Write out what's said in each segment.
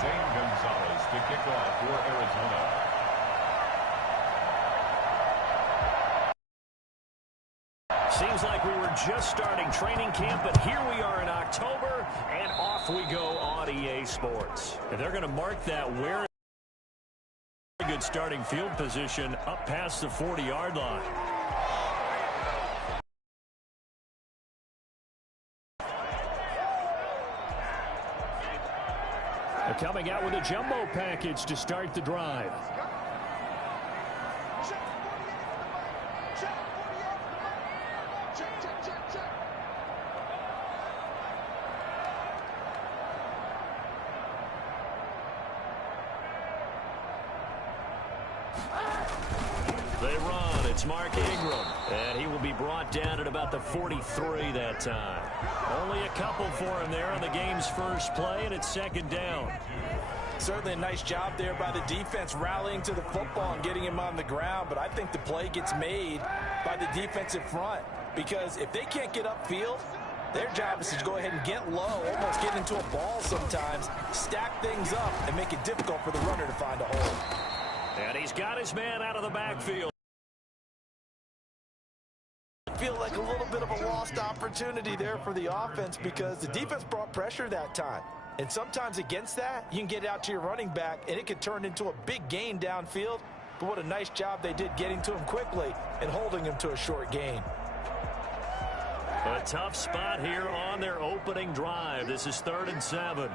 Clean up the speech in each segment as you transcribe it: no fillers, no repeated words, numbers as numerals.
Zane Gonzalez to kick off for Arizona. Seems like we were just starting training camp, but here we are in October, and off we go on EA Sports. If they're going to mark that, where good starting field position up past the 40-yard line. They're coming out with a jumbo package to start the drive. They run. It's Mark Ingram. And he will be brought down at about the 43 that time. Only a couple for him there on the game's first play, and it's second down. Certainly a nice job there by the defense rallying to the football and getting him on the ground. But I think the play gets made by the defensive front. Because if they can't get upfield, their job is to go ahead and get low, almost get into a ball sometimes, stack things up, and make it difficult for the runner to find a hole. And he's got his man out of the backfield. Feel like a little bit of a lost opportunity there for the offense because the defense brought pressure that time. And sometimes against that, you can get out to your running back, and it could turn into a big gain downfield. But what a nice job they did getting to him quickly and holding him to a short gain. A tough spot here on their opening drive. This is 3rd and 7.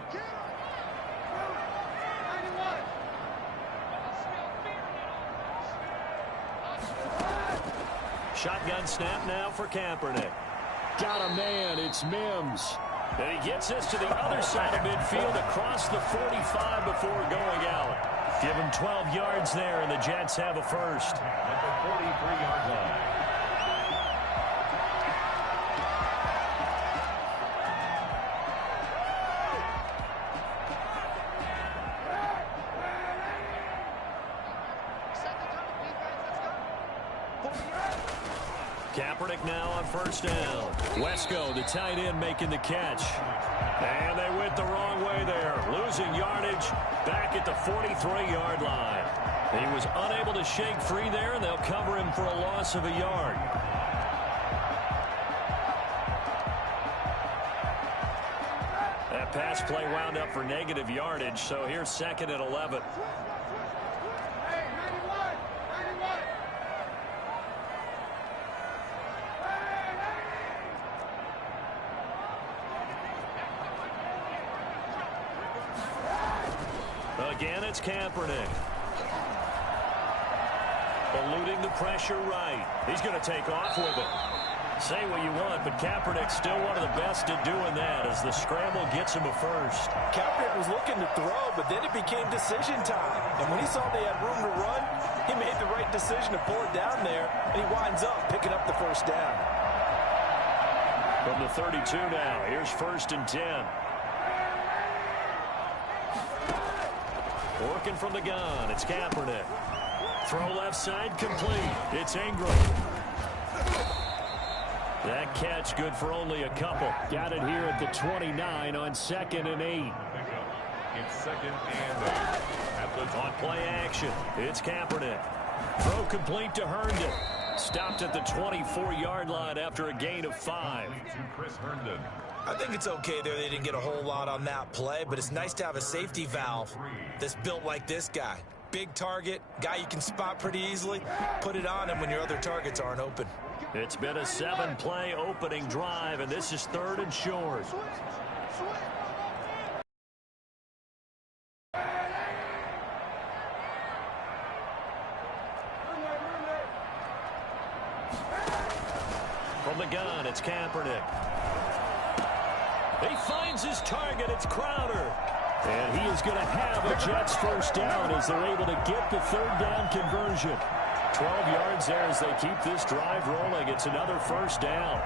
Shotgun snap now for Kaepernick. Got a man. It's Mims. And he gets us to the other side of midfield across the 45 before going out. Give him 12 yards there, and the Jets have a first. At the 43-yard line. Kaepernick now on first down. Wesco, the tight end, making the catch. And they went the wrong way there. Losing yardage back at the 43-yard line. He was unable to shake free there, and they'll cover him for a loss of a yard. That pass play wound up for negative yardage, so here's 2nd and 11. Again, it's Kaepernick. Eluding the pressure right. He's going to take off with it. Say what you want, but Kaepernick's still one of the best at doing that as the scramble gets him a first. Kaepernick was looking to throw, but then it became decision time. And when he saw they had room to run, he made the right decision to pull it down there, and he winds up picking up the first down. From the 32 now, here's 1st and 10. Working from the gun, it's Kaepernick. Throw left side complete. It's Ingram. That catch good for only a couple. Got it here at the 29 on 2nd and 8. It's 2nd and 8. At the on play action, it's Kaepernick. Throw complete to Herndon. Stopped at the 24-yard line after a gain of 5. Chris Herndon. I think it's okay there. They didn't get a whole lot on that play, but it's nice to have a safety valve that's built like this guy. Big target, guy you can spot pretty easily. Put it on him when your other targets aren't open. It's been a 7-play opening drive, and this is 3rd and short. From the gun, it's Kaepernick. He finds his target. It's Crowder. And he is going to have a Jets first down as they're able to get the 3rd down conversion. 12 yards there as they keep this drive rolling. It's another first down.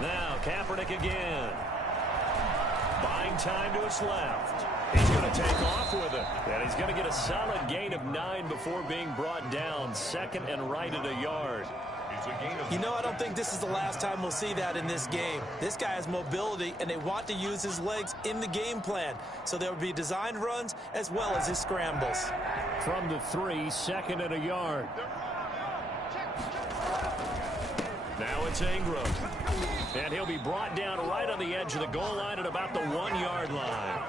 Now Kaepernick again. By Playing time to his left. He's going to take off with it. And he's going to get a solid gain of 9 before being brought down. Second and right at a yard. You know, I don't think this is the last time we'll see that in this game. This guy has mobility, and they want to use his legs in the game plan. So there will be designed runs as well as his scrambles. From the 3, second and a yard. Now it's Ingram. And he'll be brought down right on the edge of the goal line at about the 1-yard line.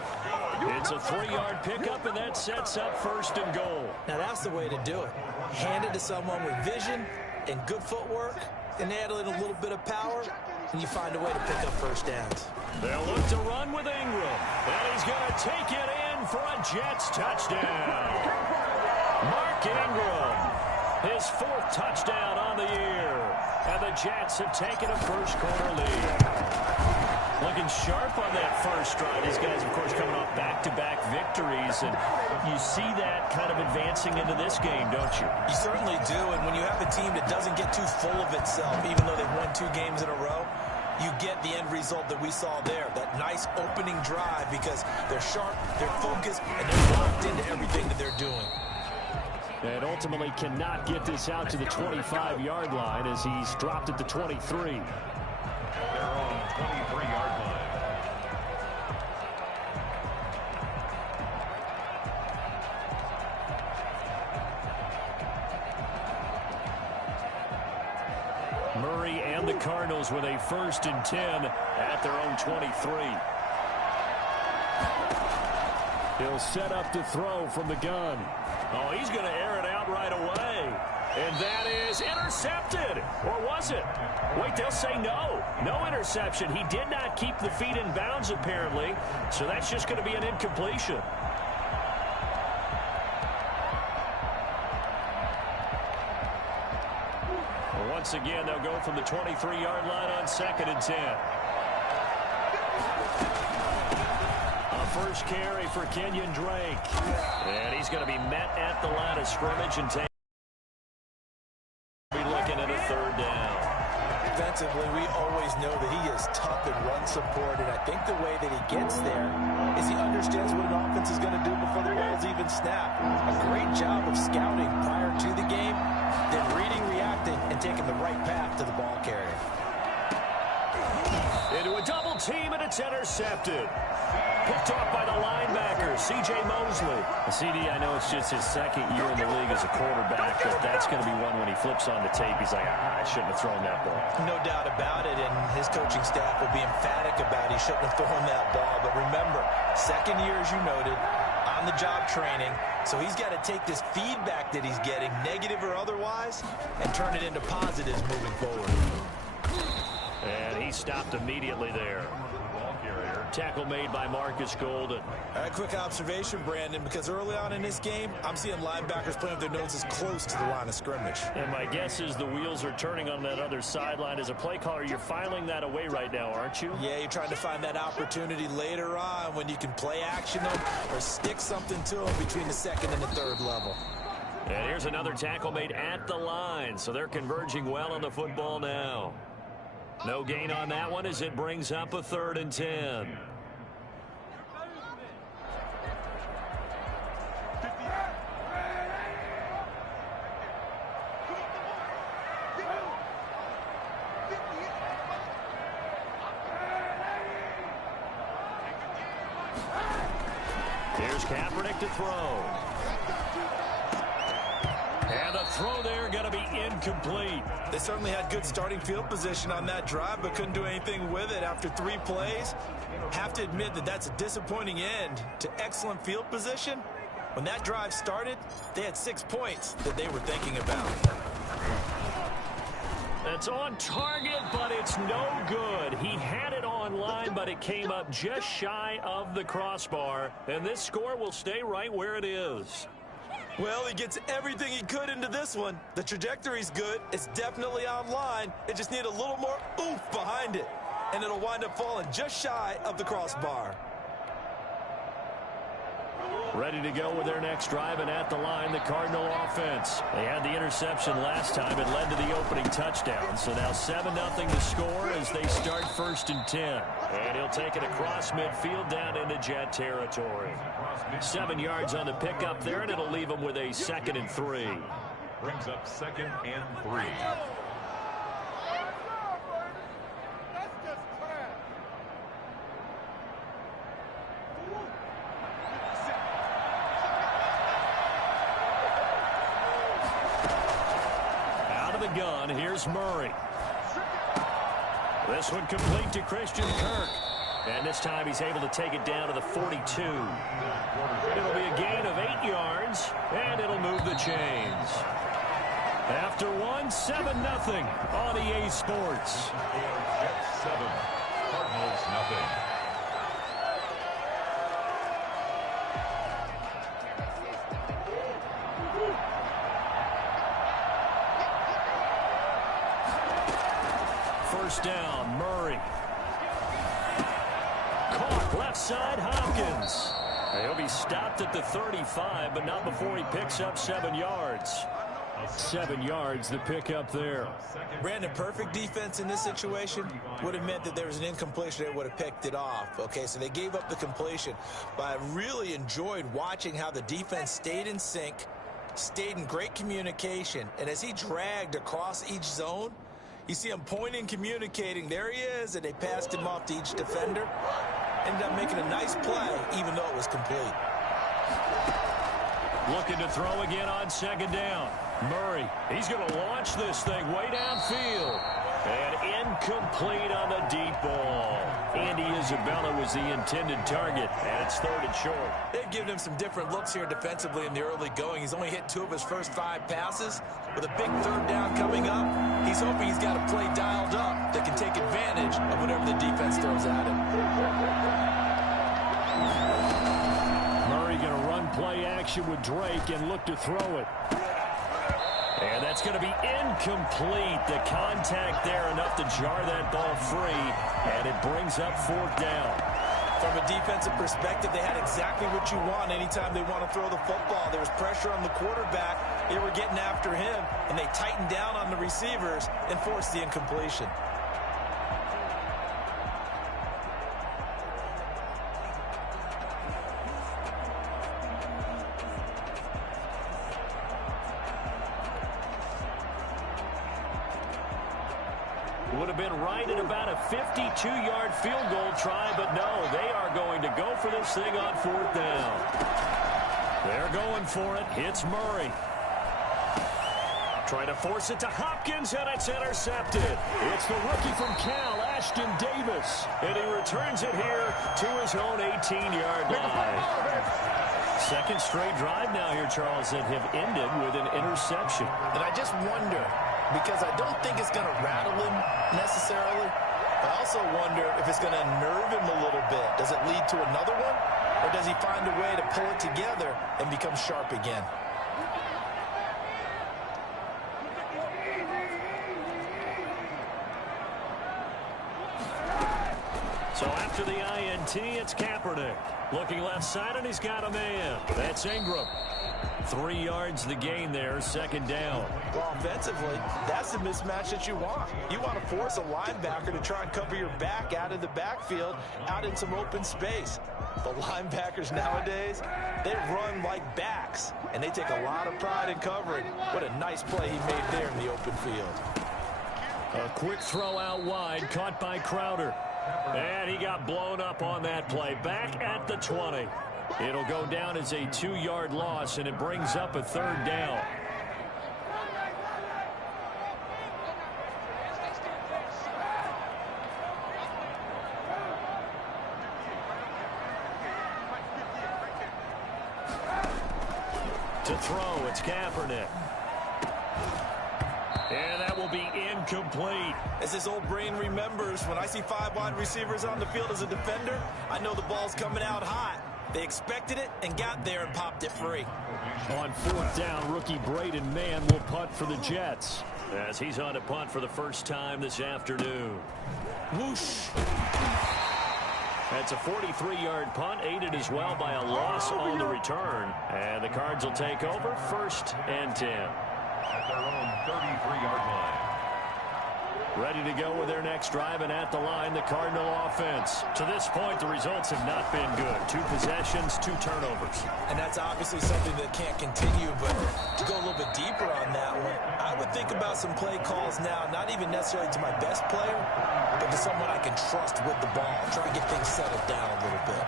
It's a 3-yard pickup, and that sets up first and goal. Now that's the way to do it. Hand it to someone with vision and good footwork, and add in a little bit of power, and you find a way to pick up first downs. They'll look to run with Ingram, and he's going to take it in for a Jets touchdown. Mark Ingram, his 4th touchdown on the year, and the Jets have taken a first-quarter lead. Looking sharp on that first stride. These guys, of course, coming off back-to-back victories, and you see that kind of advancing into this game, don't you? You certainly do, and when you have a team that doesn't get too full of itself, even though they've won 2 games in a row, you get the end result that we saw there, that nice opening drive, because they're sharp, they're focused, and they're locked into everything that they're doing. And ultimately cannot get this out to the 25-yard line as he's dropped at the 23. They're on the 23-yard line. Murray and the Cardinals with a 1st and 10 at their own 23. He'll set up to throw from the gun. Oh, he's going to air it out right away. And that is intercepted. Or was it? Wait, they'll say no. No interception. He did not keep the feet in bounds, apparently. So that's just going to be an incompletion. Well, once again, they'll go from the 23-yard line on 2nd and 10. First carry for Kenyon Drake. And he's going to be met at the line of scrimmage and be looking at a 3rd down. Defensively, we always know that he is tough and run support, and I think the way that he gets there is he understands what an offense is going to do before the ball's even snapped. A great job of scouting prior to the game, then reading, reacting, and taking the right path to the ball carrier. Into a double team, and it's intercepted. Picked off by the linebacker, C.J. Mosley. CD, I know it's just his 2nd year in the league as a quarterback, but that's going to be one when he flips on the tape. He's like, I shouldn't have thrown that ball. No doubt about it, and his coaching staff will be emphatic about he shouldn't have thrown that ball. But remember, 2nd year, as you noted, on-the-job training, so he's got to take this feedback that he's getting, negative or otherwise, and turn it into positives moving forward. And he stopped immediately there. Tackle made by Marcus Golden. All right, quick observation, Brandon, because early on in this game, I'm seeing linebackers playing with their noses close to the line of scrimmage. And my guess is the wheels are turning on that other sideline. As a play caller, you're filing that away right now, aren't you? Yeah, you're trying to find that opportunity later on when you can play action them or stick something to them between the 2nd and the 3rd level. And here's another tackle made at the line, so they're converging well on the football now. No gain on that one as it brings up a 3rd and 10. Here's Kaepernick to throw. And the throw there going to be incomplete. They certainly had good starting field position on that drive, but couldn't do anything with it after 3 plays. Have to admit that that's a disappointing end to excellent field position. When that drive started, they had 6 points that they were thinking about. It's on target, but it's no good. He had it on line, but it came up just shy of the crossbar. And this score will stay right where it is. Well, he gets everything he could into this one. The trajectory's good. It's definitely on line. It just needs a little more oomph behind it. And it'll wind up falling just shy of the crossbar. ready to go with their next drive, and at the line, the Cardinal offense. They had the interception last time. It led to the opening touchdown. So now 7-0 to score as they start 1st and 10. And he'll take it across midfield down into Jet territory. 7 yards on the pickup there, and it'll leave them with a 2nd and 3. Brings up 2nd and 3. Gun. Here's Murray. This one complete to Christian Kirk. And this time he's able to take it down to the 42. It'll be a gain of 8 yards, and it'll move the chains. After 7-0 on EA Sports. Jets 7, Cardinals nothing. First down, Murray. Caught left side, Hopkins. He'll be stopped at the 35, but not before he picks up 7 yards. 7 yards, the pickup there. Brandon, perfect defense in this situation would have meant that there was an incompletion. They would have picked it off. Okay, so they gave up the completion. But I really enjoyed watching how the defense stayed in sync, stayed in great communication, and as he dragged across each zone, you see him pointing, communicating. There he is, and they passed him off to each defender. Ended up making a nice play, even though it was complete. Looking to throw again on 2nd down. Murray, he's going to launch this thing way downfield. And incomplete on the deep ball. Andy Isabella was the intended target, and it's 3rd and short. They've given him some different looks here defensively in the early going. He's only hit 2 of his first 5 passes. With a big 3rd down coming up, he's hoping he's got a play dialed up that can take advantage of whatever the defense throws at him. Murray going to run play action with Drake and look to throw it. And that's going to be incomplete. The contact there enough to jar that ball free, and it brings up 4th down. From a defensive perspective, they had exactly what you want anytime they want to throw the football. There was pressure on the quarterback. They were getting after him, and they tightened down on the receivers and forced the incompletion. Would have been right at about a 52-yard field goal try, but no, they are going to go for this thing on 4th down. They're going for it. It's Murray. Trying to force it to Hopkins, and it's intercepted. It's the rookie from Cal, Ashton Davis, and he returns it here to his own 18-yard line. 2nd straight drive now here, Charles, that have ended with an interception. And I just wonder, because I don't think it's going to rattle him necessarily. I also wonder if it's going to nerve him a little bit. Does it lead to another one? Or does he find a way to pull it together and become sharp again? So after the INT, it's Kaepernick. Looking left side, and he's got a man. That's Ingram. 3 yards the gain there, 2nd down. Well, offensively, that's the mismatch that you want. You want to force a linebacker to try and cover your back out of the backfield, out in some open space. The linebackers nowadays, they run like backs, and they take a lot of pride in covering. What a nice play he made there in the open field. A quick throw out wide, caught by Crowder. And he got blown up on that play. Back at the 20. It'll go down as a 2-yard loss, and it brings up a 3rd down. To throw, it's Kaepernick. And that will be incomplete. As his old brain remembers, when I see 5 wide receivers on the field as a defender, I know the ball's coming out hot. They expected it and got there and popped it free. On 4th down, rookie Braden Mann will punt for the Jets, as he's on to punt for the first time this afternoon. Whoosh. That's a 43-yard punt, aided as well by a loss on the return. And the Cards will take over, 1st and 10. At their own 33-yard line. Ready to go with their next drive, and at the line, the Cardinal offense. To this point, the results have not been good. 2 possessions, 2 turnovers. And that's obviously something that can't continue, but to go a little bit deeper on that one, I would think about some play calls now, not even necessarily to my best player, but to someone I can trust with the ball. Try and get things settled down a little bit.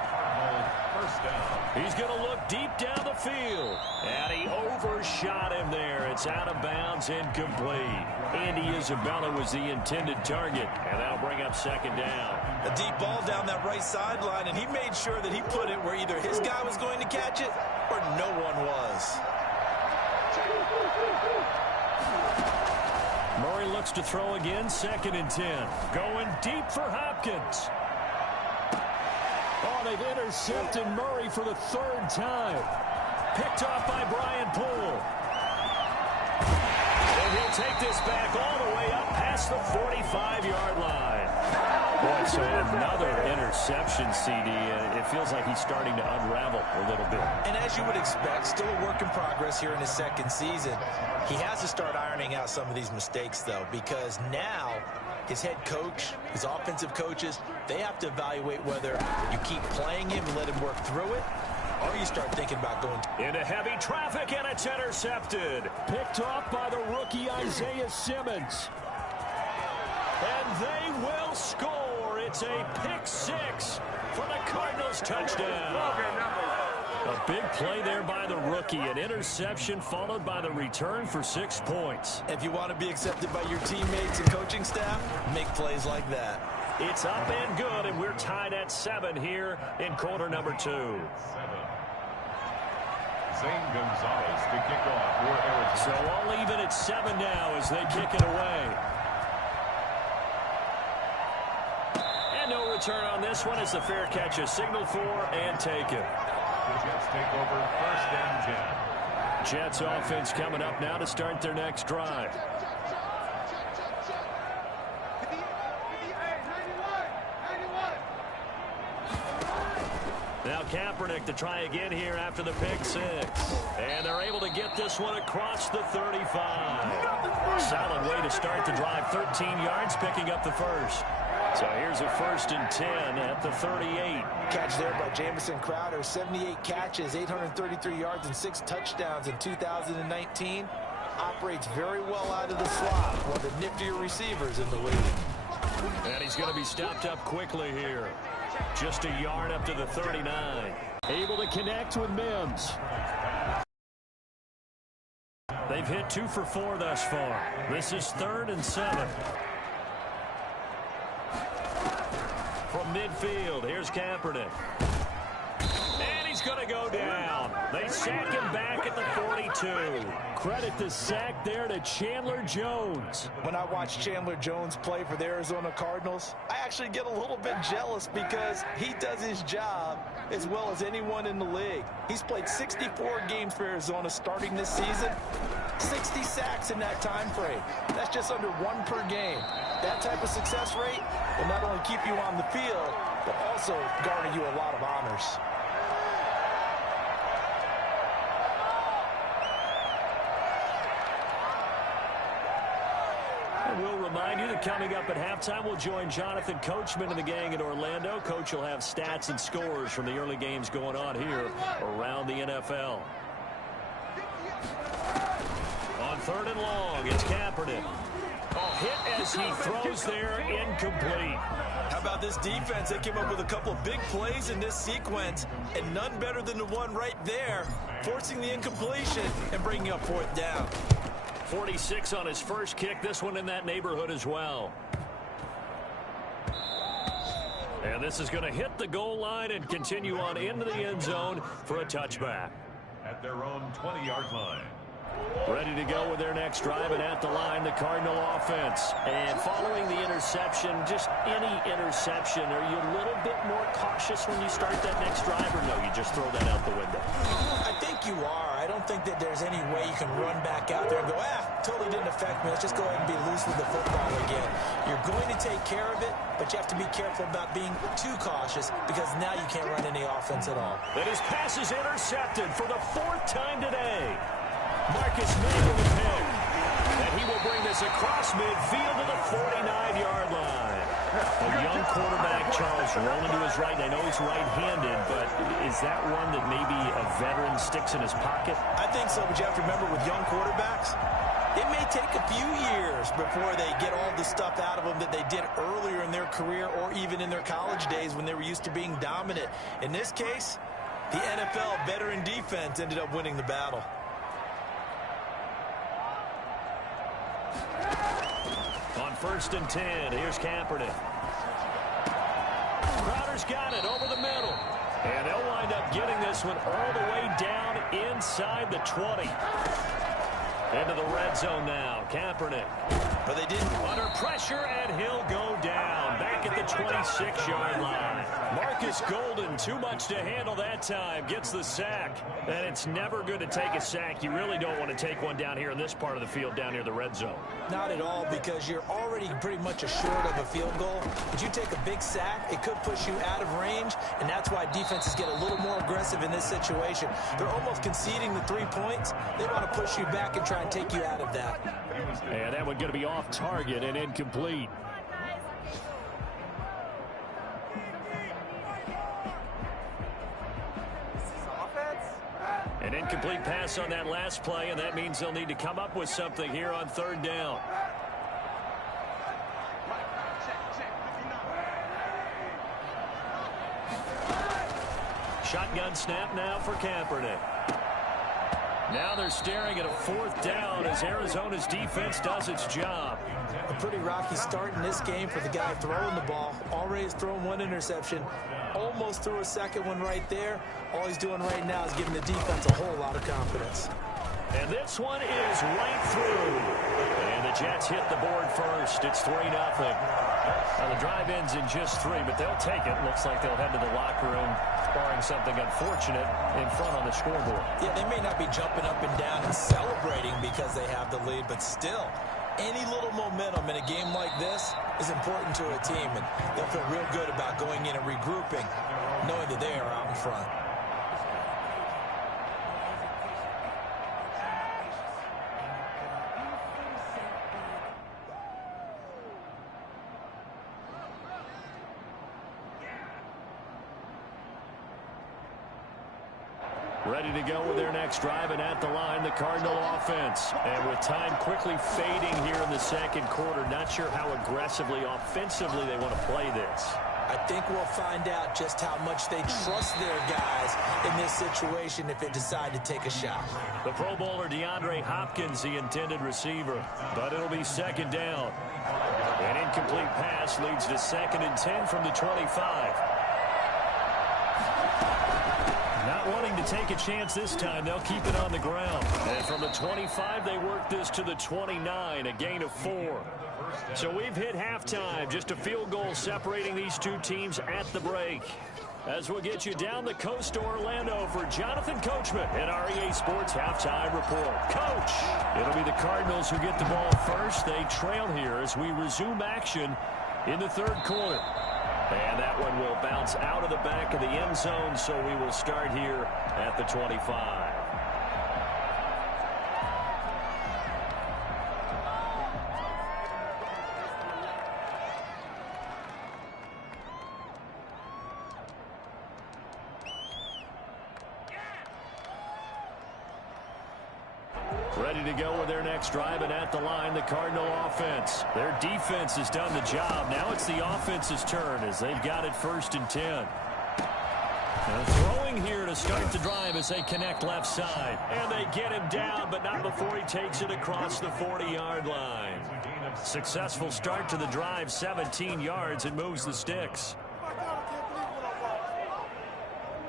First down. He's going to look deep down the field. And he overshot him there. It's out of bounds, incomplete. Andy Isabella was the intended target. And that'll bring up 2nd down. A deep ball down that right sideline, and he made sure that he put it where either his guy was going to catch it or no one was. Murray looks to throw again, 2nd and 10. Going deep for Hopkins. Oh, they've intercepted Murray for the 3rd time. Picked off by Brian Poole. And he'll take this back all the way up past the 45-yard line. Boy, so another interception, CD. It feels like he's starting to unravel a little bit. And as you would expect, still a work in progress here in his 2nd season. He has to start ironing out some of these mistakes, though, because now his head coach, his offensive coaches, they have to evaluate whether you keep playing him and let him work through it, or you start thinking about going into heavy traffic, and it's intercepted. Picked off by the rookie Isaiah Simmons. And they will score. It's a pick 6 for the Cardinals touchdown. A big play there by the rookie. An interception followed by the return for 6 points. If you want to be accepted by your teammates and coaching staff, make plays like that. It's up and good, and we're tied at 7 here in quarter number 2. Zane Gonzalez to kick off for Arizona. So all even at 7 now as they kick it away. And no return on this one as the fair catch is signaled for and taken. The Jets take over 1st and 10. Jets offense coming up now to start their next drive. Now Kaepernick to try again here after the pick 6. And they're able to get this one across the 35. Solid way to start the drive. 13 yards, picking up the 1st. So here's a 1st and 10 at the 38. Catch there by Jamison Crowder. 78 catches, 833 yards, and 6 touchdowns in 2019. Operates very well out of the slot. One of the niftier receivers in the league. And he's going to be stopped up quickly here. Just a yard up to the 39. Able to connect with Mims. They've hit 2 for 4 thus far. This is 3rd and 7. From midfield, here's Kaepernick. And he's going to go down. They sack him back at the 42. Credit the sack there to Chandler Jones. When I watch Chandler Jones play for the Arizona Cardinals, I actually get a little bit jealous because he does his job as well as anyone in the league. He's played 64 games for Arizona starting this season. 60 sacks in that time frame. That's just under 1 per game. That type of success rate will not only keep you on the field, but also garner you a lot of honors. And we'll remind you that coming up at halftime, we'll join Jonathan Coachman and the gang in Orlando. Coach will have stats and scores from the early games going on here around the NFL. On 3rd and long, it's Kaepernick. Hit as he throws there, incomplete. How about this defense? They came up with a couple of big plays in this sequence, and none better than the one right there, forcing the incompletion and bringing up 4th down. 46 on his first kick. This one in that neighborhood as well. And this is going to hit the goal line and continue on into the end zone for a touchback. At their own 20-yard line. Ready to go with their next drive, and at the line, the Cardinal offense. And following the interception, just any interception, are you a little bit more cautious when you start that next drive, or no, you just throw that out the window? I think you are. I don't think that there's any way you can run back out there and go, totally didn't affect me. Let's just go ahead and be loose with the football again. You're going to take care of it, but you have to be careful about being too cautious because now you can't run any offense at all. And his pass is intercepted for the 4th time today. Marcus May with a pick. And he will bring this across midfield to the 49-yard line. A young quarterback, Charles, rolling to his right. I know he's right-handed, but is that one that maybe a veteran sticks in his pocket? I think so, but you have to remember with young quarterbacks, it may take a few years before they get all the stuff out of them that they did earlier in their career or even in their college days when they were used to being dominant. In this case, the NFL veteran defense ended up winning the battle. On 1st and 10, here's Kaepernick. Crowder's got it over the middle. And they'll wind up getting this one all the way down inside the 20. Into the red zone now, Kaepernick. But they didn't. Under pressure, and he'll go down. Back at the 26-yard line. Marcus Golden, too much to handle that time. Gets the sack. And it's never good to take a sack. You really don't want to take one down here in this part of the field, down near the red zone. Not at all, because you're already pretty much assured of a field goal. But you take a big sack, it could push you out of range, and that's why defenses get a little more aggressive in this situation. They're almost conceding the 3 points. They want to push you back and try and take you out of that. And that one going to be off target and incomplete. An incomplete pass on that last play, and that means they'll need to come up with something here on 3rd down. Shotgun snap now for Kaepernick. Now they're staring at a 4th down as Arizona's defense does its job. A pretty rocky start in this game for the guy throwing the ball. Already has thrown 1 interception. Almost threw a second one right there. All he's doing right now is giving the defense a whole lot of confidence. And this one is right through. And the Jets hit the board first. It's 3-0. Now the drive ends in just 3, but they'll take it. Looks like they'll head to the locker room, barring something unfortunate in front on the scoreboard. Yeah, they may not be jumping up and down and celebrating because they have the lead, but still, any little momentum in a game like this is important to a team, and they'll feel real good about going in and regrouping, knowing that they are out in front. Ready to go with their next drive, and at the line, the Cardinal offense. And with time quickly fading here in the 2nd quarter, not sure how aggressively, offensively they want to play this. I think we'll find out just how much they trust their guys in this situation if they decide to take a shot. The Pro Bowler DeAndre Hopkins, the intended receiver, but it'll be 2nd down. An incomplete pass leads to 2nd and 10 from the 25. Not wanting to take a chance this time, they'll keep it on the ground. And from the 25, they work this to the 29, a gain of 4. So we've hit halftime, just a field goal separating these two teams at the break. As we'll get you down the coast to Orlando for Jonathan Coachman in our EA Sports Halftime Report. Coach, it'll be the Cardinals who get the ball first. They trail here as we resume action in the 3rd quarter. And that one will bounce out of the back of the end zone, so we will start here at the 25. Ready to go with their next drive, and at the line, the Cardinal offense. Their defense has done the job. Now it's the offense's turn as they've got it 1st and 10. And throwing here to start the drive as they connect left side. And they get him down, but not before he takes it across the 40-yard line. Successful start to the drive, 17 yards, and moves the sticks.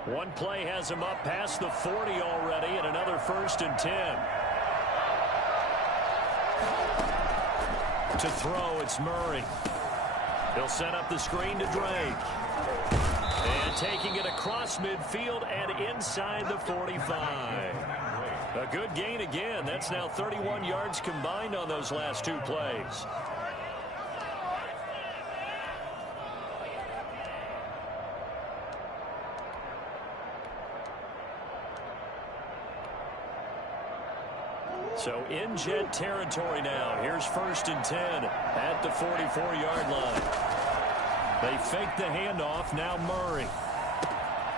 One play has him up past the 40 already, and another 1st and 10. To throw, it's Murray. He'll set up the screen to Drake. And And taking it across midfield and inside the 45. A good gain again. That's now 31 yards combined on those last two plays. So in Jet territory now. Here's 1st and 10 at the 44-yard line. They fake the handoff. Now Murray.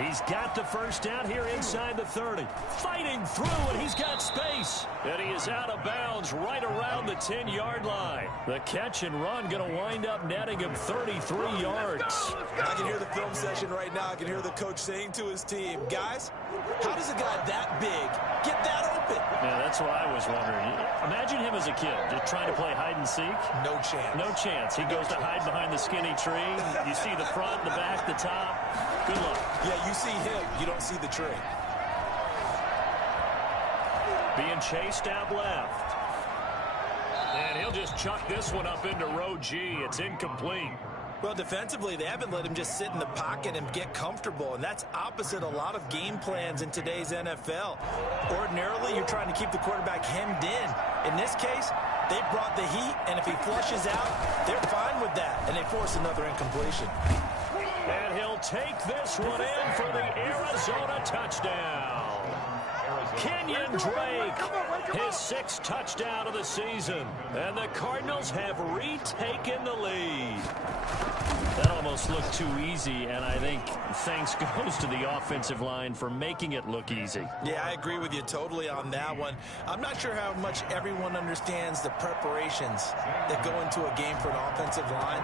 He's got the first down here inside the 30. Fighting through, and he's got space. And he is out of bounds right around the 10-yard line. The catch and run going to wind up netting him 33 yards. I can hear the film session right now. I can hear the coach saying to his team, guys, how does a guy that big get that open? Yeah, that's what I was wondering. Imagine him as a kid, just trying to play hide and seek. No chance. No chance. He goes to hide behind the skinny tree. You see the front, the back, the top. Good luck. Yeah, you see him. You don't see the tree. Being chased out left. And he'll just chuck this one up into row G. It's incomplete. Well, defensively, they haven't let him just sit in the pocket and get comfortable, and that's opposite a lot of game plans in today's NFL. Ordinarily, you're trying to keep the quarterback hemmed in. In this case, they brought the heat, and if he flushes out, they're fine with that, and they force another incompletion. And he'll take this one in for the Arizona touchdown. Kenyon Drake, his 6th touchdown of the season. And the Cardinals have retaken the lead. That almost looked too easy, and I think thanks goes to the offensive line for making it look easy. Yeah, I agree with you totally on that one. I'm not sure how much everyone understands the preparations that go into a game for an offensive line,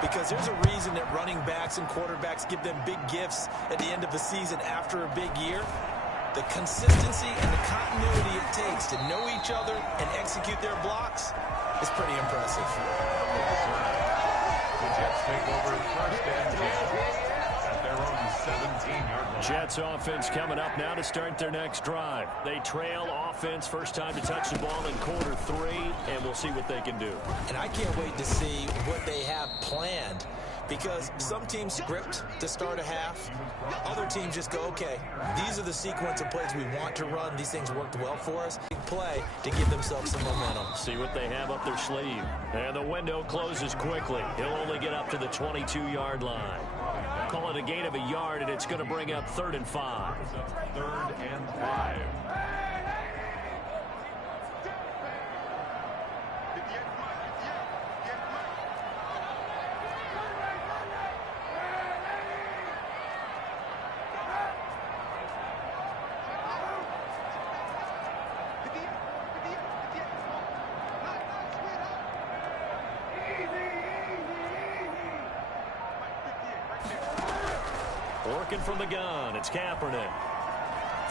because there's a reason that running backs and quarterbacks give them big gifts at the end of the season after a big year. The consistency and the continuity it takes to know each other and execute their blocks is pretty impressive. The Jets take over 1st and 10 at their own 17-yard line. Jets offense coming up now to start their next drive. They trail offense, first time to touch the ball in quarter 3, and we'll see what they can do. And I can't wait to see what they have planned, because some teams script to start a half. Other teams just go, okay, these are the sequence of plays we want to run. These things worked well for us. Play to give themselves some momentum. See what they have up their sleeve. And the window closes quickly. He'll only get up to the 22-yard line. Call it a gain of a yard, and it's going to bring up 3rd and 5. 3rd and 5. Working from the gun, it's Kaepernick.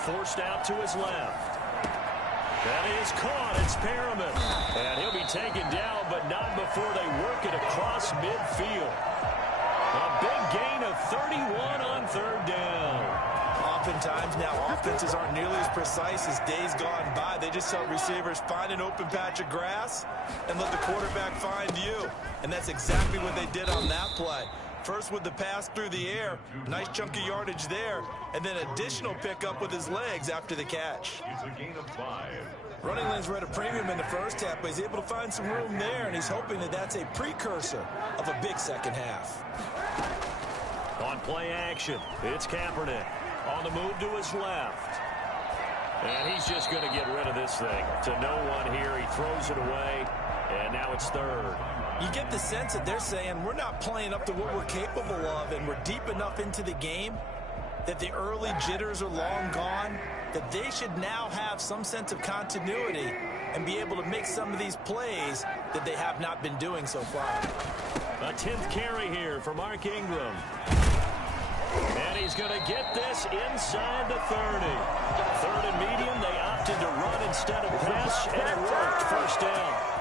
Forced out to his left. That is caught, it's Perriman. And he'll be taken down, but not before they work it across midfield. A big gain of 31 on 3rd down. Oftentimes now, offenses aren't nearly as precise as days gone by. They just tell receivers, find an open patch of grass and let the quarterback find you. And that's exactly what they did on that play. First with the pass through the air, nice chunk of yardage there, and then additional pickup with his legs after the catch. It's a gain of 5. Running lanes were at a premium in the first half, but he's able to find some room there, and he's hoping that that's a precursor of a big second half. On play action, it's Kaepernick. On the move to his left. And he's just going to get rid of this thing. To no one here, he throws it away, and now it's 3rd. You get the sense that they're saying we're not playing up to what we're capable of, and we're deep enough into the game that the early jitters are long gone, that they should now have some sense of continuity and be able to make some of these plays that they have not been doing so far. A 10th carry here for Mark Ingram. And he's going to get this inside the 30. 3rd and medium, they opted to run instead of pass, and it worked. First down.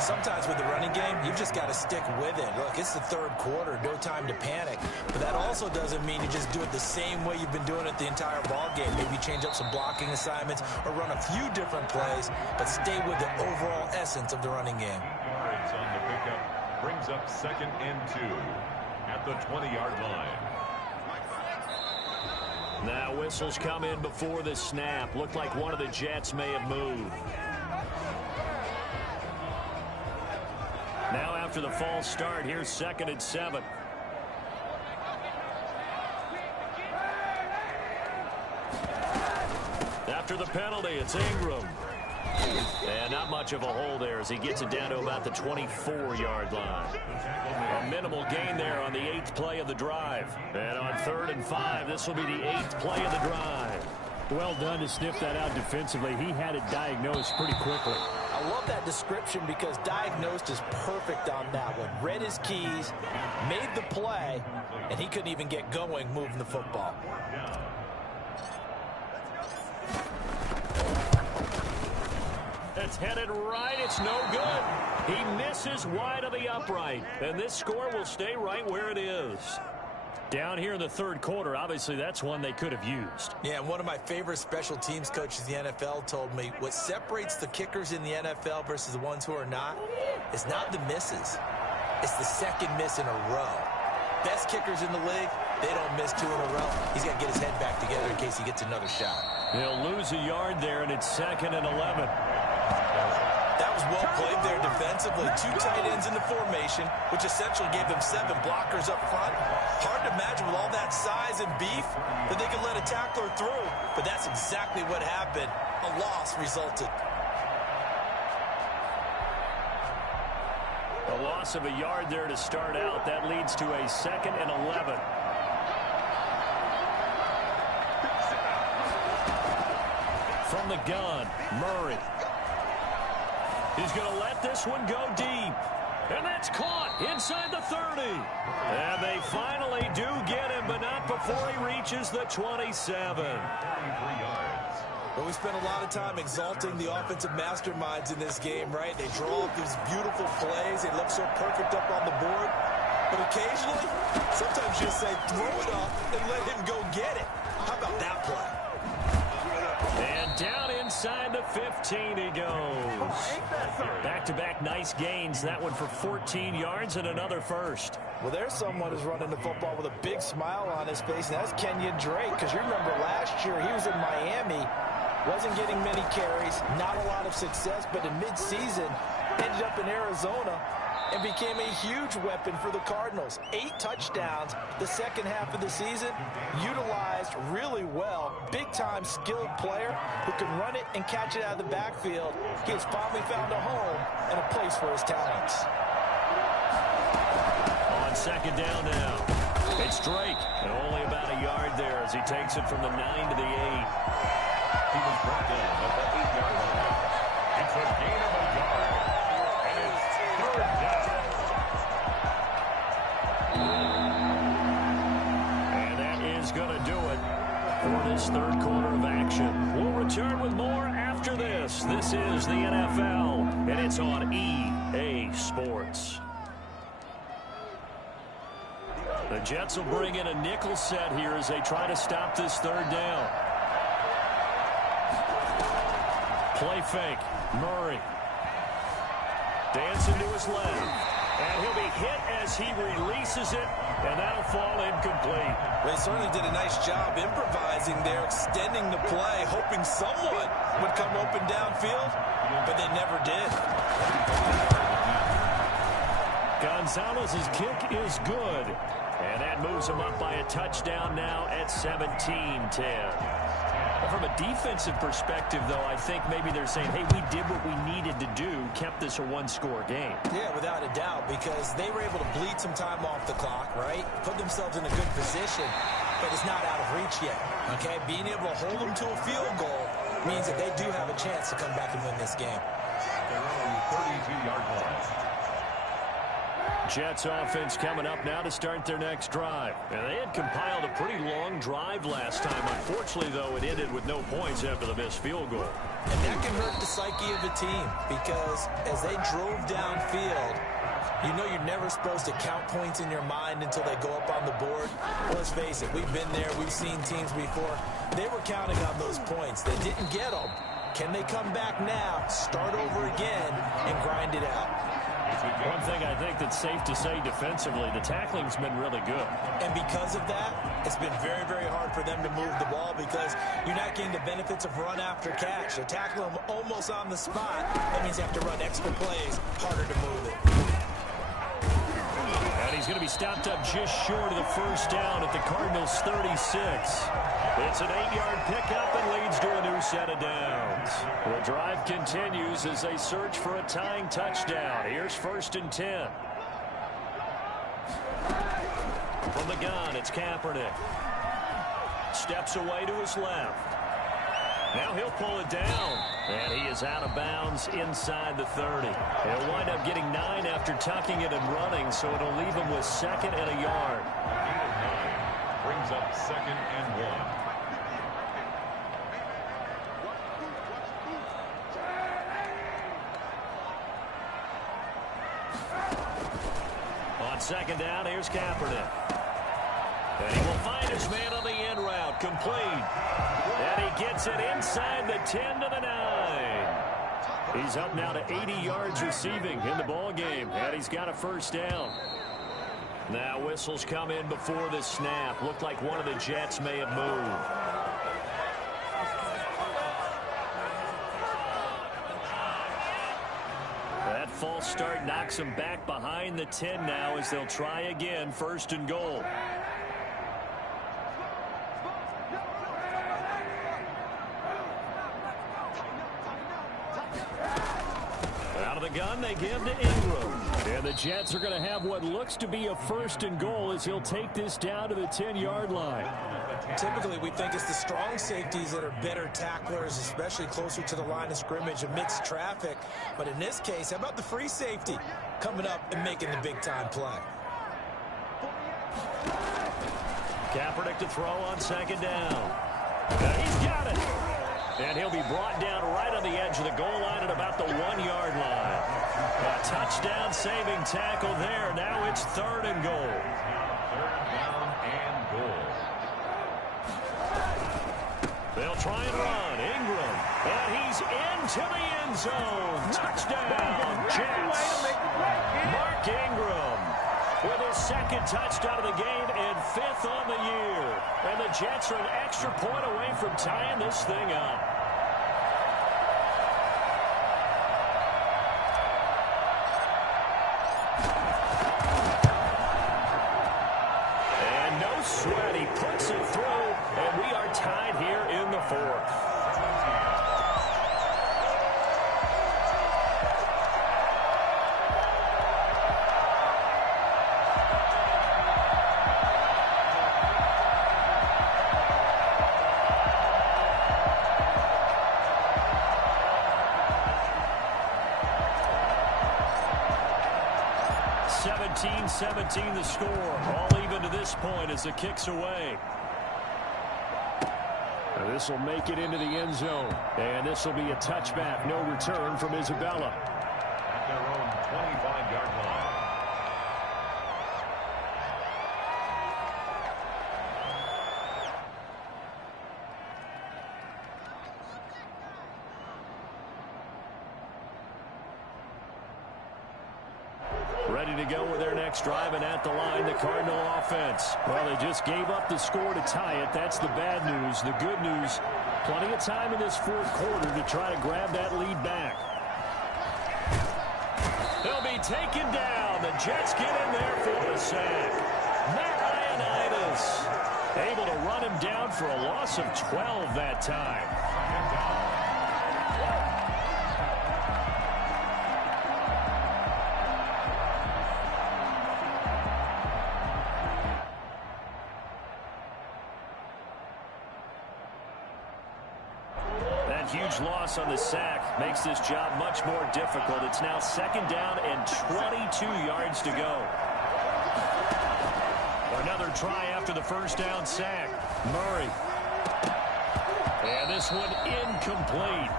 Sometimes with the running game, you've just got to stick with it. Look, it's the 3rd quarter, no time to panic. But that also doesn't mean you just do it the same way you've been doing it the entire ball game. Maybe change up some blocking assignments or run a few different plays, but stay with the overall essence of the running game. Yards on the pickup brings up 2nd and 2 at the 20-yard line. Now whistles come in before the snap. Looked like one of the Jets may have moved. Now after the false start, here's 2nd and 7. After the penalty, it's Ingram. And not much of a hole there as he gets it down to about the 24-yard line. A minimal gain there on the 8th play of the drive. And on 3rd and 5, this will be the 8th play of the drive. Well done to sniff that out defensively. He had it diagnosed pretty quickly. I love that description because diagnosed is perfect on that one. Read his keys, made the play, and he couldn't even get going moving the football. It's headed right. It's no good. He misses wide of the upright. And this score will stay right where it is. Down here in the 3rd quarter, obviously that's one they could have used. Yeah, and one of my favorite special teams coaches in the NFL told me what separates the kickers in the NFL versus the ones who are not is not the misses. It's the 2nd miss in a row. Best kickers in the league, they don't miss 2 in a row. He's got to get his head back together in case he gets another shot. He'll lose a yard there, and it's 2nd and 11. That was well played there defensively. 2 tight ends in the formation, which essentially gave them 7 blockers up front. Hard to imagine with all that size and beef that they could let a tackler through. But that's exactly what happened. A loss resulted. A loss of a yard there to start out. That leads to a 2nd and 11. From the gun, Murray. He's going to let this one go deep. And that's caught inside the 30. And they finally do get him, but not before he reaches the 27. Well, we spent a lot of time exalting the offensive masterminds in this game, right? They draw up these beautiful plays. They look so perfect up on the board. But occasionally, sometimes you just say, throw it up and let him go get it. How about that play? And down inside the 15 he goes. Back-to-back nice gains. That one for 14 yards and another first. Well, there's someone who's running the football with a big smile on his face, and that's Kenyon Drake. Because you remember last year he was in Miami, wasn't getting many carries, not a lot of success, but in midseason ended up in Arizona and became a huge weapon for the Cardinals. 8 touchdowns the second half of the season, utilized really well. Big-time skilled player who can run it and catch it out of the backfield. He has finally found a home and a place for his talents. On 2nd down now, it's Drake. And only about a yard there as he takes it from the 9 to the 8. He was brought in at the 8-yard line. It's a gain of a yard. And it's 3rd down. And that is going to do it for this 3rd quarter of action. We'll return with more after this. This is the NFL, and it's on EA Sports. The Jets will bring in a nickel set here as they try to stop this 3rd down. Play fake. Murray. Dancing to his left. And he'll be hit as he releases it, and that'll fall incomplete. Well, he certainly did a nice job improvising there, extending the play, hoping someone would come open downfield, but they never did. Gonzalez's kick is good, and that moves him up by a touchdown now at 17-10. From a defensive perspective, though, I think maybe they're saying, hey, we did what we needed to do, kept this a 1-score game. Yeah, without a doubt, because they were able to bleed some time off the clock, right? Put themselves in a good position, but it's not out of reach yet, okay? Being able to hold them to a field goal means that they do have a chance to come back and win this game. Their own 32-yard line. Jets offense coming up now to start their next drive. And they had compiled a pretty long drive last time. Unfortunately, though, it ended with no points after the missed field goal. And that can hurt the psyche of a team because as they drove downfield, you know you're never supposed to count points in your mind until they go up on the board. Well, let's face it, we've been there. We've seen teams before. They were counting on those points. They didn't get them. Can they come back now, start over again, and grind it out? One thing I think that's safe to say defensively, the tackling's been really good. And because of that, it's been very, very hard for them to move the ball because you're not getting the benefits of run after catch. They're tackling them almost on the spot. That means you have to run extra plays, harder to move it. And he's going to be stopped up just short of the first down at the Cardinals' 36. It's an 8-yard pickup and leads to a new set of downs. The drive continues as they search for a tying touchdown. Here's 1st and 10. From the gun, it's Kaepernick. Steps away to his left. Now he'll pull it down. And he is out of bounds inside the 30. He'll wind up getting 9 after tucking it and running, so it'll leave him with 2nd and a yard. Brings up 2nd and 1. On 2nd down, here's Kaepernick. And he will find his man on the end route, complete. And he gets it inside the 10 to the 9. He's up now to 80 yards receiving in the ball game, and he's got a 1st down. Now whistles come in before the snap. Looked like one of the Jets may have moved. That false start knocks him back behind the 10 now as they'll try again, 1st and goal. Out of the gun, they give to Ingram. And the Jets are going to have what looks to be a 1st and goal as he'll take this down to the 10-yard line. Typically, we think it's the strong safeties that are better tacklers, especially closer to the line of scrimmage amidst traffic. But in this case, how about the free safety coming up and making the big-time play? Kaepernick to throw on 2nd down. He's got it. And he'll be brought down right on the edge of the goal line at about the 1-yard line. A touchdown saving tackle there. Now it's 3rd and goal. 3rd down and goal. They'll try and run. Ingram. And he's into the end zone. Touchdown, Jets. Mark Ingram with his 2nd touchdown of the game and 5th on the year. And the Jets are an extra point away from tying this thing up. And no sweat. He puts it through, and we are tied here in the 4th. .17 the score. All even to this point as the kick's away. This will make it into the end zone. And this will be a touchback. No return from Isabella. At their own 25-yard line. Ready to go with their next drive, and at the line, the Cardinal offense. Well, they just gave up the score to tie it. That's the bad news. The good news, plenty of time in this 4th quarter to try to grab that lead back. They'll be taken down. The Jets get in there for the sack. Matt Ioannidis able to run him down for a loss of 12 that time. Huge loss on the sack makes this job much more difficult. It's now 2nd down and 22 yards to go. Another try after the 1st down sack. Murray. And this one incomplete.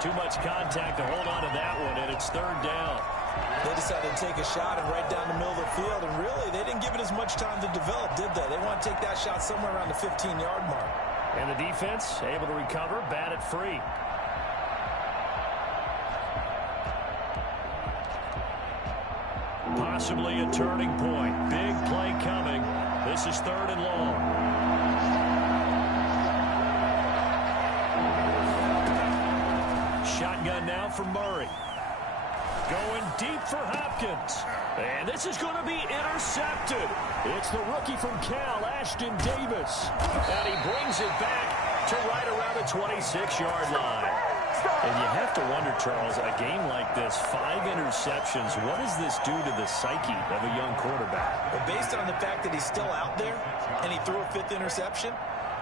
Too much contact to hold on to that one, and it's 3rd down. They decided to take a shot and right down the middle of the field, and really, they didn't give it as much time to develop, did they? They want to take that shot somewhere around the 15-yard mark. And the defense able to recover, bat it free. Possibly a turning point. Big play coming. This is 3rd and long. Shotgun now for Murray. Going deep for Hopkins. And this is going to be intercepted. It's the rookie from Cal, Ashton Davis. And he brings it back to right around the 26-yard line. And you have to wonder, Charles, a game like this, 5 interceptions, what does this do to the psyche of a young quarterback? Well, based on the fact that he's still out there and he threw a 5th interception,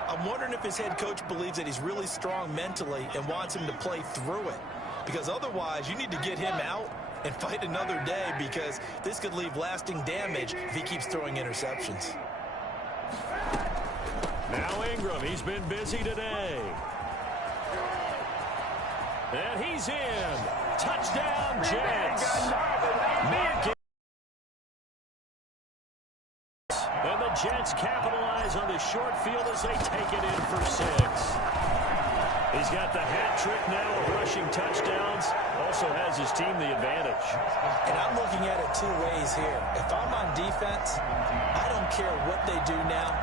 I'm wondering if his head coach believes that he's really strong mentally and wants him to play through it. Because otherwise, you need to get him out and fight another day, because this could leave lasting damage if he keeps throwing interceptions. Now Ingram, he's been busy today. And he's in. Touchdown, Jets. And the Jets capitalize on the short field as they take it in for 6. He's got the hat trick now of rushing touchdowns. Also has his team the advantage. And I'm looking at it 2 ways here. If I'm on defense, I don't care what they do now.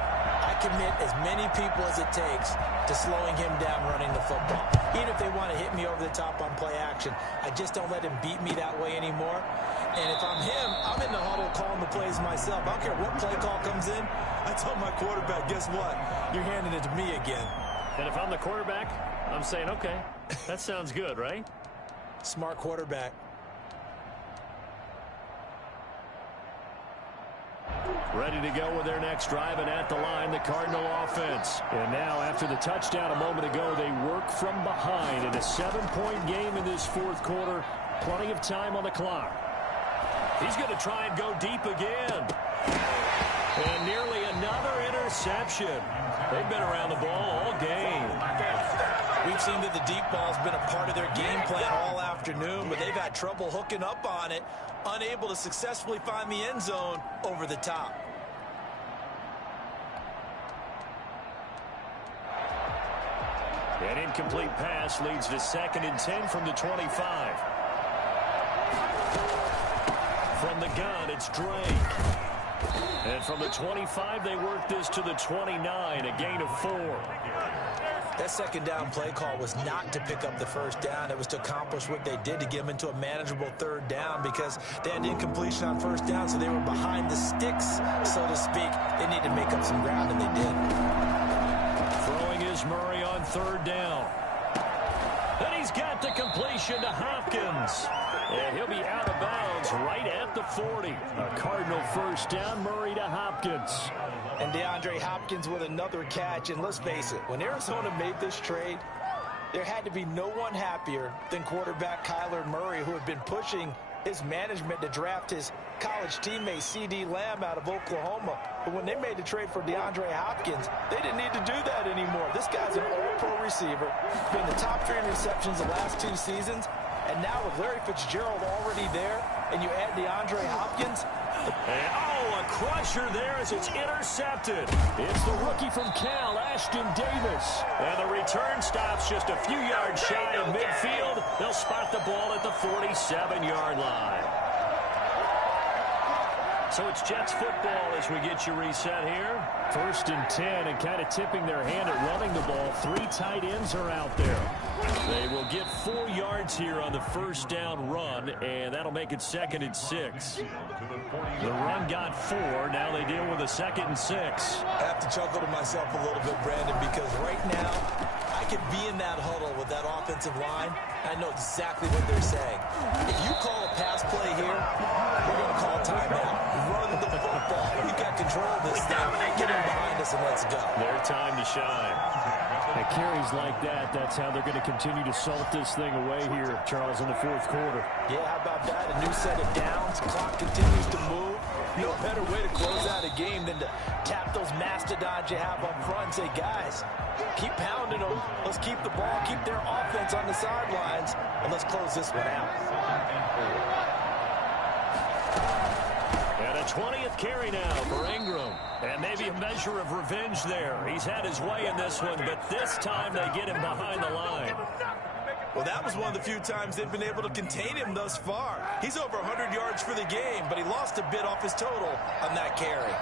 I commit as many people as it takes to slowing him down running the football. Even if they want to hit me over the top on play action, I just don't let him beat me that way anymore. And if I'm him, I'm in the huddle calling the plays myself. I don't care what play call comes in. I tell my quarterback, guess what? You're handing it to me again. And if I'm the quarterback, I'm saying, okay, that sounds good, right? Smart quarterback. Ready to go with their next drive, and at the line, the Cardinal offense. And now, after the touchdown a moment ago, they work from behind in a 7-point game in this 4th quarter. Plenty of time on the clock. He's going to try and go deep again. And nearly another interception. They've been around the ball all game. We've seen that the deep ball's been a part of their game plan all afternoon, but they've had trouble hooking up on it, unable to successfully find the end zone over the top. An incomplete pass leads to 2nd and 10 from the 25. From the gun, it's Drake. And from the 25, they work this to the 29, a gain of 4. That 2nd down play call was not to pick up the 1st down. It was to accomplish what they did, to get them into a manageable 3rd down, because they had incompletion on 1st down, so they were behind the sticks, so to speak. They needed to make up some ground, and they did. Throwing is Murray on 3rd down. And he's got the completion to Hopkins. And he'll be out of bounds right at the 40. A Cardinal 1st down, Murray to Hopkins. And DeAndre Hopkins with another catch. And let's face it, when Arizona made this trade, there had to be no one happier than quarterback Kyler Murray, who had been pushing his management to draft his college teammate C.D. Lamb out of Oklahoma. But when they made the trade for DeAndre Hopkins, they didn't need to do that anymore. This guy's an all-pro receiver, been the top 3 interceptions the last 2 seasons, and now with Larry Fitzgerald already there, and you add DeAndre Hopkins. And, oh, a crusher there as it's intercepted. It's the rookie from Cal, Ashton Davis. And the return stops just a few yards shy of midfield. They'll spot the ball at the 47-yard line. So it's Jets football as we get you reset here. 1st and 10, and kind of tipping their hand at running the ball. 3 tight ends are out there. They will get 4 yards here on the 1st down run, and that'll make it 2nd and 6. The run got 4. Now they deal with a 2nd and 6. I have to chuckle to myself a little bit, Brandon, because right now I could be in that huddle with that offensive line. I know exactly what they're saying. If you call a pass play here, we're going to call timeout. Run the football. You got control of this thing. Get him behind us and let's go. Their time to shine. And carries like that, that's how they're going to continue to salt this thing away here, Charles, in the 4th quarter. Yeah, how about that? A new set of downs. Clock continues to move. No better way to close out a game than to tap those mastodons you have up front and say, guys, keep pounding them. Let's keep the ball, keep their offense on the sidelines, and let's close this one out. And a 20th carry now for Ingram. And maybe a measure of revenge there. He's had his way in this one, but this time they get him behind the line. Well, that was one of the few times they've been able to contain him thus far. He's over 100 yards for the game, but he lost a bit off his total on that carry.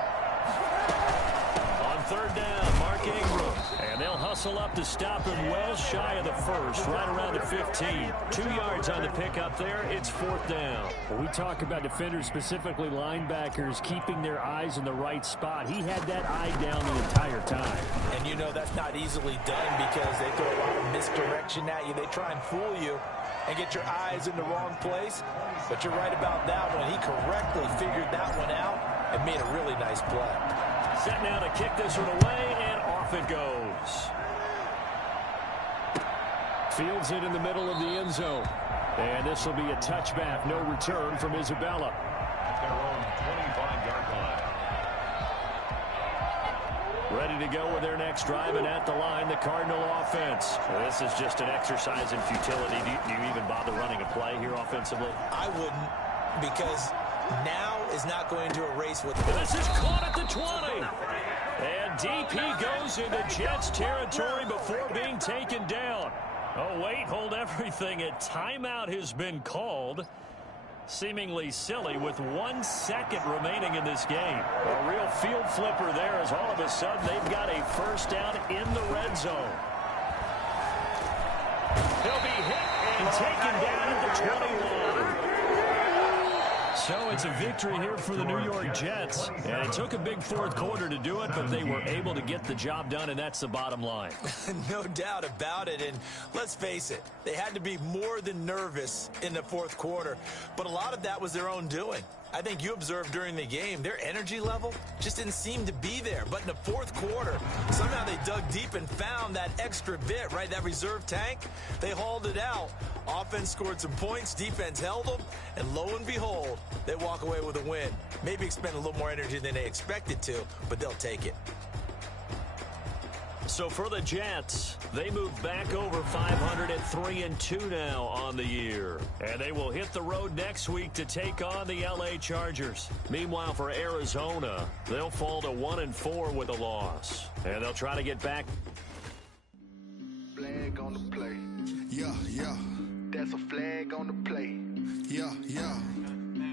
On third down, Mark Ingram. And they'll hustle up to stop him well shy of the first, right around the 15. 2 yards on the pickup there. It's fourth down. When we talk about defenders, specifically linebackers, keeping their eyes in the right spot, he had that eye down the entire time. And you know that's not easily done because they throw a lot of misdirection at you. They try and fool you and get your eyes in the wrong place. But you're right about that one. He correctly figured that one out and made a really nice play. Set now to kick this one away, and off it goes. Fields it in the middle of the end zone. And this will be a touchback. No return from Isabella. At their own 25-yard line. Ready to go with their next drive, and at the line, the Cardinal offense. This is just an exercise in futility. Do you even bother running a play here offensively? I wouldn't, because now is not going to erase what This is caught at the 20. And DP goes into Jets territory before being taken down. Oh, wait, hold everything. A timeout has been called. Seemingly silly with 1 second remaining in this game. A real field flipper there as all of a sudden they've got a first down in the red zone. He'll be hit and taken down at the 21. So it's a victory here for the New York Jets. And it took a big fourth quarter to do it, but they were able to get the job done, and that's the bottom line. No doubt about it. And let's face it, they had to be more than nervous in the fourth quarter. But a lot of that was their own doing. I think you observed during the game, their energy level just didn't seem to be there. But in the fourth quarter, somehow they dug deep and found that extra bit, right, that reserve tank. They hauled it out. Offense scored some points, defense held them, and lo and behold, they walk away with a win. Maybe expend a little more energy than they expected to, but they'll take it. So for the Jets, they move back over 500 at 3-2 now on the year. And they will hit the road next week to take on the LA Chargers. Meanwhile, for Arizona, they'll fall to 1-4 with a loss. And they'll try to get back. Flag on the play. Yeah, yeah. That's a flag on the play. Yeah, yeah.